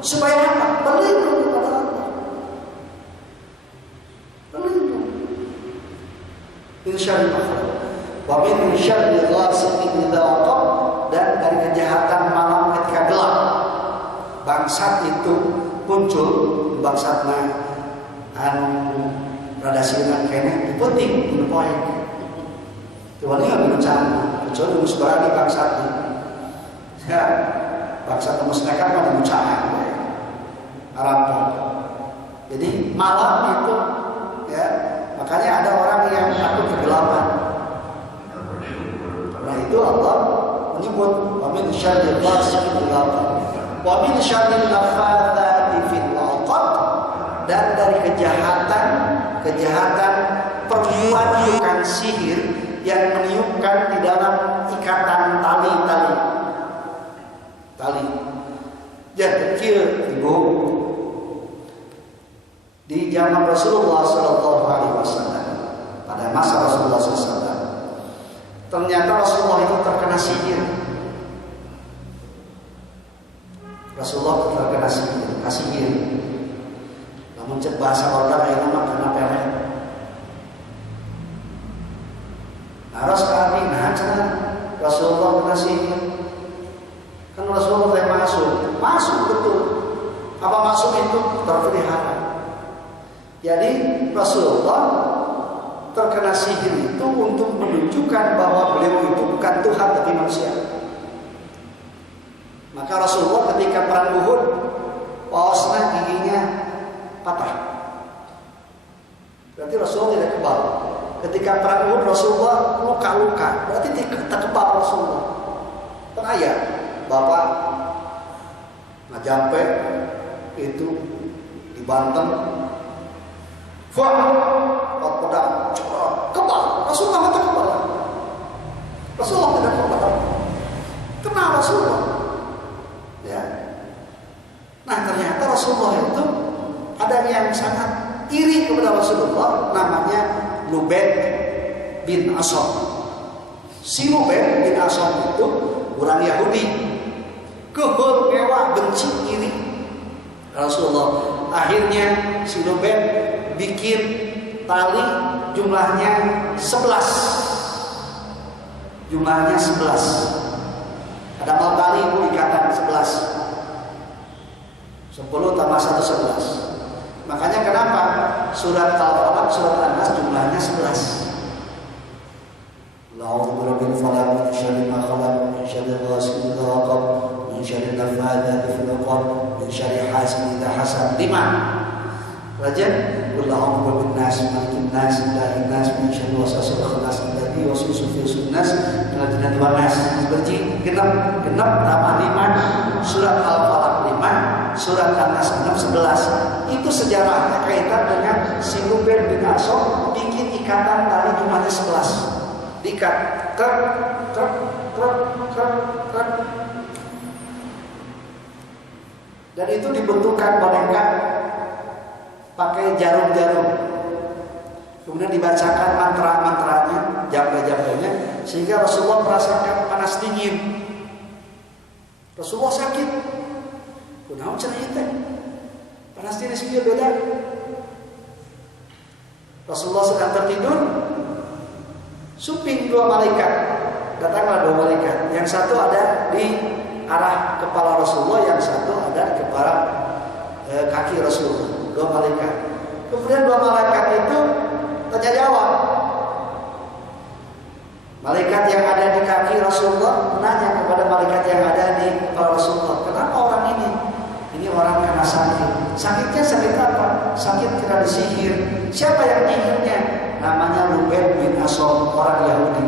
Supaya apa? Berlindung kepada Allah. Berlindung. Min syarri ma khalaq. Wa min syarri ghasiqin idza waqab, dan dari kejahatan malam ketika gelap. Bangsat itu muncul, bangsatna anu rada sieuna keneh dipenting dina poe. Teu wani ngabincang, kecuali geus berani bangsatna. Ya, bangsat geus nekat mah dibucaan. Haram. Jadi malam itu ya, makanya ada orang yang takut kegelapan. Nah itu Allah menyebut wa min syarri ghasiqin idza waqab wa min syarri nafatsati fil 'uqad, dan dari kejahatan perempuan tukang sihir yang meniupkan di dalam ikatan tali. Jadi ibu di zaman Rasulullah Sallallahu Alaihi Wasallam, pada masa Rasulullah SAW, ternyata Rasulullah itu terkena sihir. Rasulullah terkena sihir. Namun cek bahasa orang yang nama kena pelet. Harus kami cina Rasulullah kena sihir. Kan Rasulullah yang masuk betul. Apa masuk itu terpelihara. Jadi Rasulullah terkena sihir itu untuk menunjukkan bahwa beliau itu bukan Tuhan tapi manusia. Maka Rasulullah ketika perang Uhud, pausnya giginya patah. Berarti Rasulullah tidak kebal. Ketika perang Uhud Rasulullah luka-luka, berarti tidak kebal Rasulullah. Penaya, bapak ngajampe itu di Banten. Wah, pedang kebal. Rasulullah tidak kebal. Rasulullah tidak kebal. Kenapa Rasulullah? Ya. Nah ternyata Rasulullah itu ada yang sangat iri kepada Rasulullah, namanya Lubaid bin Asam. Si Lubaid bin Asam itu orang Yahudi, keheul mewah, benci, iri Rasulullah. Akhirnya si Lubaid bikin tali jumlahnya 11. Jumlahnya 11. Ada mal tali itu ikatan 11. 10 tambah 1 11. Makanya kenapa surat Al-Falaq, surat An-Nas jumlahnya 11. A'udzu birabbil falaq, min syarri ma khalaq, min syarri ghasiqin idza waqab, min syarri nafatsati fil 'uqad, min syarri hasidin idza hasad. 5. Rajin qul a'udzu birabbin nas, malikin nas, ilahin nas, min syarri waswasil khannas, alladzi yuwaswisu fi sudurin nas, minal jinnati wan nas. Berarti genap tambah 5, surat Al-Falaq 5, surat An-Nas 6, 11. Itu sejarahnya kaitan dengan si Lubaid bin Asam bikin ikatan tali jumlahnya 11. Diikat truk. Dan itu dibentukkan boneka pakai jarum-jarum. Kemudian dibacakan mantra-mantranya, jampe-jampenya, sehingga Rasulullah merasakan panas dingin. Rasulullah sakit. Kunaon cenah teh? Panas dingin sih beda. Rasulullah sedang tertidur, suping 2 malaikat. Datanglah 2 malaikat. Yang satu ada di arah kepala Rasulullah, yang satu ada di kepala kaki Rasulullah. 2 malaikat. Kemudian 2 malaikat itu tanya jawab. Malaikat yang ada di kaki Rasulullah menanya kepada malaikat yang ada di kepala Rasulullah, kenapa orang ini? Ini orang kena sakit. Sakitnya sakit apa? Sakit kena disihir. Siapa yang nyihirnya? Namanya Lubaid bin Asam, orang Yahudi.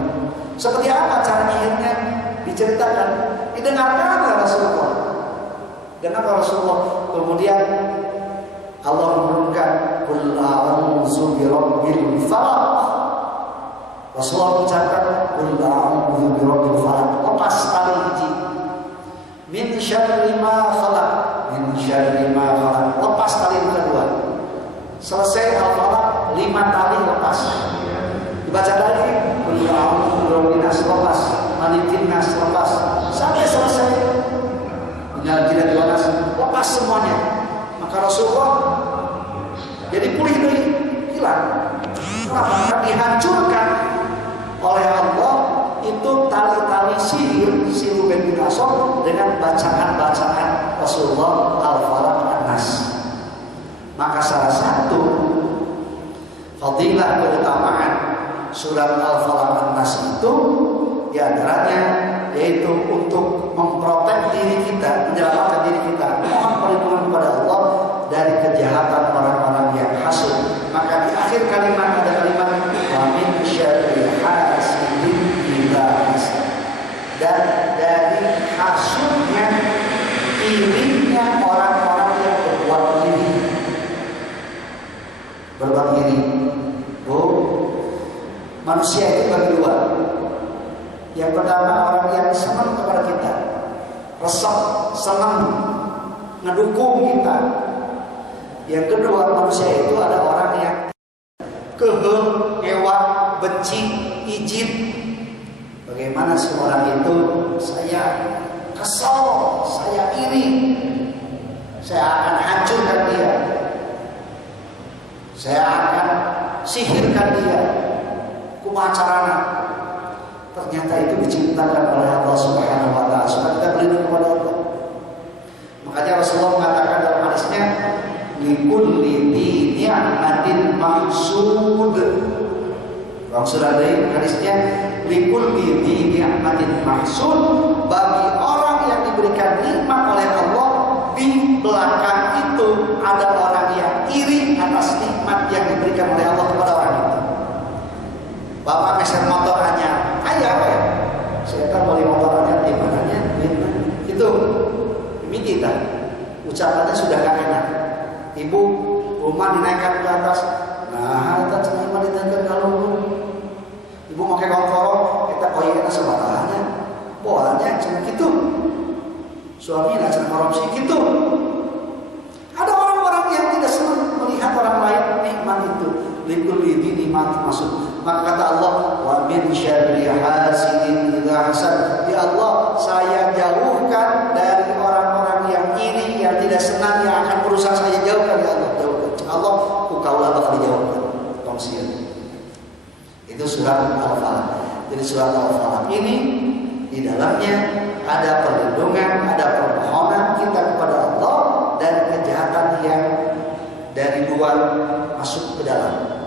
Seperti apa cara nyihirnya? Diceritakan. Didengarkan oleh Rasulullah. Dengar Rasulullah. Kemudian Allah menurunkan qul a'udzu birabbil falaq. Rasulullah mengucapkan qul a'udzu birabbil falaq. Lepas tali hiji. Min syarri ma khalaq. Min syarri ma khalaq. Lepas tali kedua. Selesai Al-Falaq, 5 tali lepas. Dibaca lagi qul a'udzu birabbil nas, lepas. Malikin nas, lepas. Sampai selesai. Minal jinnati wan nas, lepas semuanya. Rasulullah jadi pulih dari hilang. Kenapa? Karena dihancurkan oleh Allah itu tali-tali sihir si Ruben bin Asom dengan bacaan-bacaan Rasulullah Al-Falaq An-Nas. Maka salah satu fadilah keutamaan surat Al-Falaq An-Nas itu diantaranya yaitu untuk memprotek diri kita, menyelamatkan diri kita, mohon perlindungan kepada Allah dari kejahatan orang-orang yang hasud. Maka di akhir kalimat ada kalimat wa min syarri hasidin idza hasad, dan dari hasudnya, irinya orang-orang yang berbuat iri. Manusia itu bagi dua. Yang pertama orang yang senang kepada kita, resep, senang, ngedukung kita. Yang kedua manusia itu ada orang yang kehel, ewa, benci, izin. Bagaimana si orang itu, saya kesal, saya iri, saya akan hancurkan dia, saya akan sihirkan dia. Kumaha carana? Ternyata itu diciptakan oleh Allah Subhanahu wa taala supaya kita berlindung kepada Allah. Makanya Rasulullah mengatakan dalam hadisnya, likulli ni'matin mahsud. Rasulullah dari hadisnya, likulli ni'matin mahsud, bagi orang yang diberikan nikmat oleh Allah, di belakang itu ada orang yang iri atas nikmat yang diberikan oleh Allah kepada orang itu. Bapak mesin motor hanya ayah ya, saya kan beli motor hanya di mananya, itu demi kita ucapannya sudah gak enak. Ibu rumah dinaikkan ke atas, nah kita cuma dinaikkan kalau ibu pakai kontrol, kita koyeknya sebagainya, bolanya cuma gitu, suaminya cuma korupsi gitu. Ada orang-orang yang tidak senang melihat orang lain nikmat itu, likulli nikmat masuk. Maka kata Allah, wa min syarri hasidin idza hasad. Ya Allah, saya jauhkan dari orang-orang yang iri, yang tidak senang, yang akan berusaha saya jauhkan. Ya Allah, jauhkan. Allah, Kaulah bakal dijauhkan. Tongsian. Itu surat Al-Falaq. Jadi surat Al-Falaq ini di dalamnya ada perlindungan, ada permohonan kita kepada Allah dari kejahatan yang dari luar masuk ke dalam.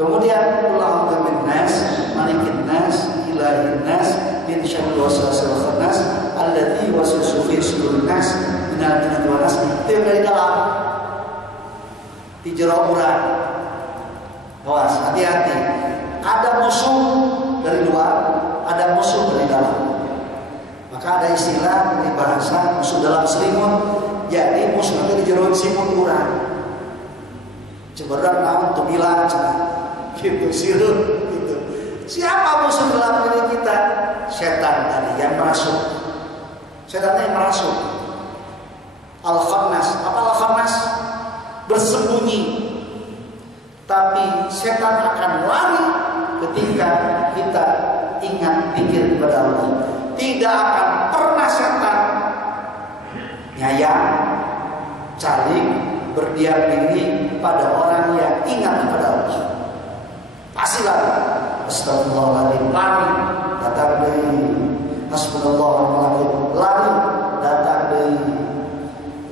Kemudian Allahu min nas, malikin nas, ilahin nas, min syarri waswasil khannas, alladzi yuwaswisu fi sudurin nas, minal jinnati wan nas. Itu dari dalam. Di jero urang. Awas, hati-hati. Ada musuh dari luar, ada musuh dari dalam. Maka ada istilah di bahasa musuh dalam selimut. Jadi musuh itu di jero selimut urang. Ceberang naon teu bilang gitu sirut gitu. Siapa musuh dalam diri kita? Setan tadi yang merasuk. Setannya yang merasuk. Al-Khannas. Apa Al-Khannas? Bersembunyi. Tapi setan akan lari ketika kita ingat pikir kepada Allah. Tidak akan pernah setan nyayang, calik, berdiam diri pada orang yang ingat kepada Allah. Pasti lari. Astagfirullahaladzim, lari, datang deui. Hasbunallahul lari, datang deui.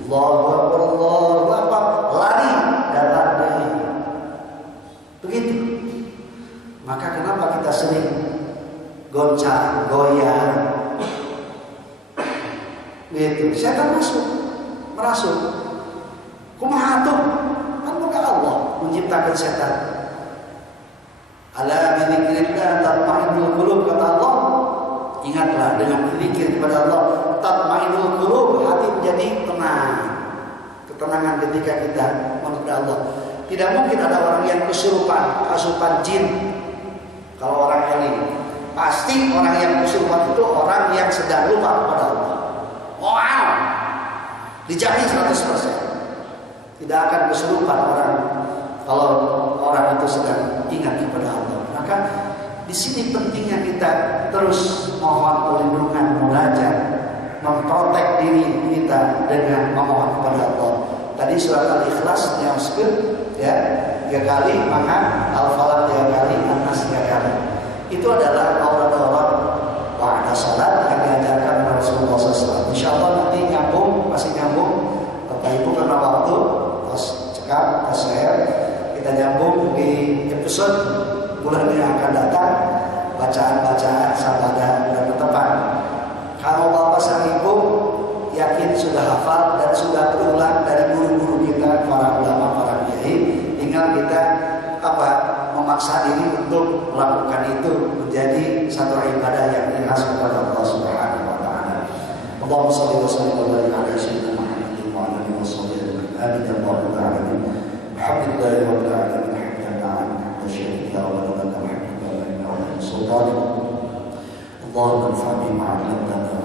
Allahu Akbar, Allahu Akbar, lari, datang deui. Begitu. Maka kenapa kita sering goncang, goyang? Gitu. Setan merasuk. Kumaha tuh? Kan bukan Allah menciptakan setan. Ala bidzikrillah tatma'innul qulub, kata Allah. Ingatlah dengan berzikir kepada Allah, tatma'innul qulub, hati menjadi tenang. Ketenangan ketika kita menghadap Allah. Tidak mungkin ada orang yang kesurupan, asupan jin. Kalau orang eling, pasti orang yang kesurupan itu orang yang sedang lupa kepada Allah. Wow, dijamin 100%. Tidak akan kesurupan orang kalau orang itu sedang ingat kepada Allah. Maka di sini pentingnya kita terus mohon perlindungan, munajat, memprotek diri kita dengan memohon kepada Allah. Tadi surat Al-Ikhlas nyaoskeun ya 3 kali, maka Al-Falaq 3 kali, An-Nas 3 kali. Itu adalah aurat-aurat ba'da salat yang diajarkan oleh Rasulullah SAW. Insyaallah nanti masih nyambung Bapak Ibu karena waktu, terus cekap, terus share. Kita nyambung di episode bulan yang akan datang, bacaan-bacaan sabada bulan depan. Kalau Bapak dan Ibu yakin sudah hafal dan sudah berulang dari guru-guru kita, para ulama, para kiai, tinggal kita memaksa diri untuk melakukan itu menjadi satu ibadah yang ikhlas kepada Allah Subhanahu wa taala. Allahumma shalli wa sallim wa barik ala sayyidina Muhammadin wa ala alihi wa sahbihi amin ya rabbal alamin. Alhamdulillahi rabbil alamin hamdan ta'ala wa syukran ya rabbana wa lakal hamdu wa inna lahu sultan. Allahumma anfa'na bima 'allamtana